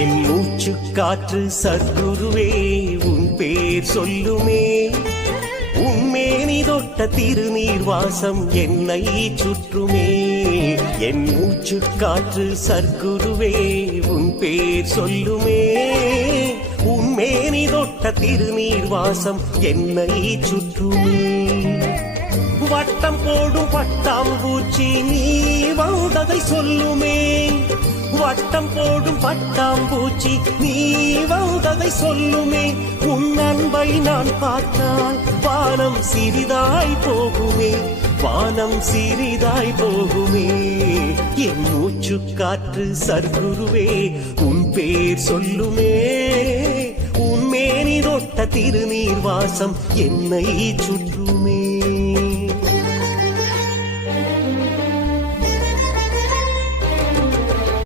என் மூச்சு காற்று சத்குருவே உன் பேர் சொல்லுமே, உன்மேனி தொட்ட திருநீர் வாசம் என்னை சுற்றுமே. என் மூச்சு காற்று சத்குருவே உன் பேர் சொல்லுமே, உன்மேனி தொட்ட திருநீர் வாசம் என்னை சுற்றுமே. வட்டம் போடும் பட்டாம்பூச்சி நீ வந்ததை சொல்லுமே, வட்டம் போடும் பட்டாம்பூச்சி நீ வந்ததை சொல்லுமே. உன் அன்பை நான் பார்த்தால் வானம் சிறிதாய் போகுமே, வானம் சிறிதாய் போகுமே. என் மூச்சு காற்று சத்குருவே உன் பேர் சொல்லுமே, உன் மேனி தொட்ட திருநீர் வாசம் என்னை சுற்றுமே.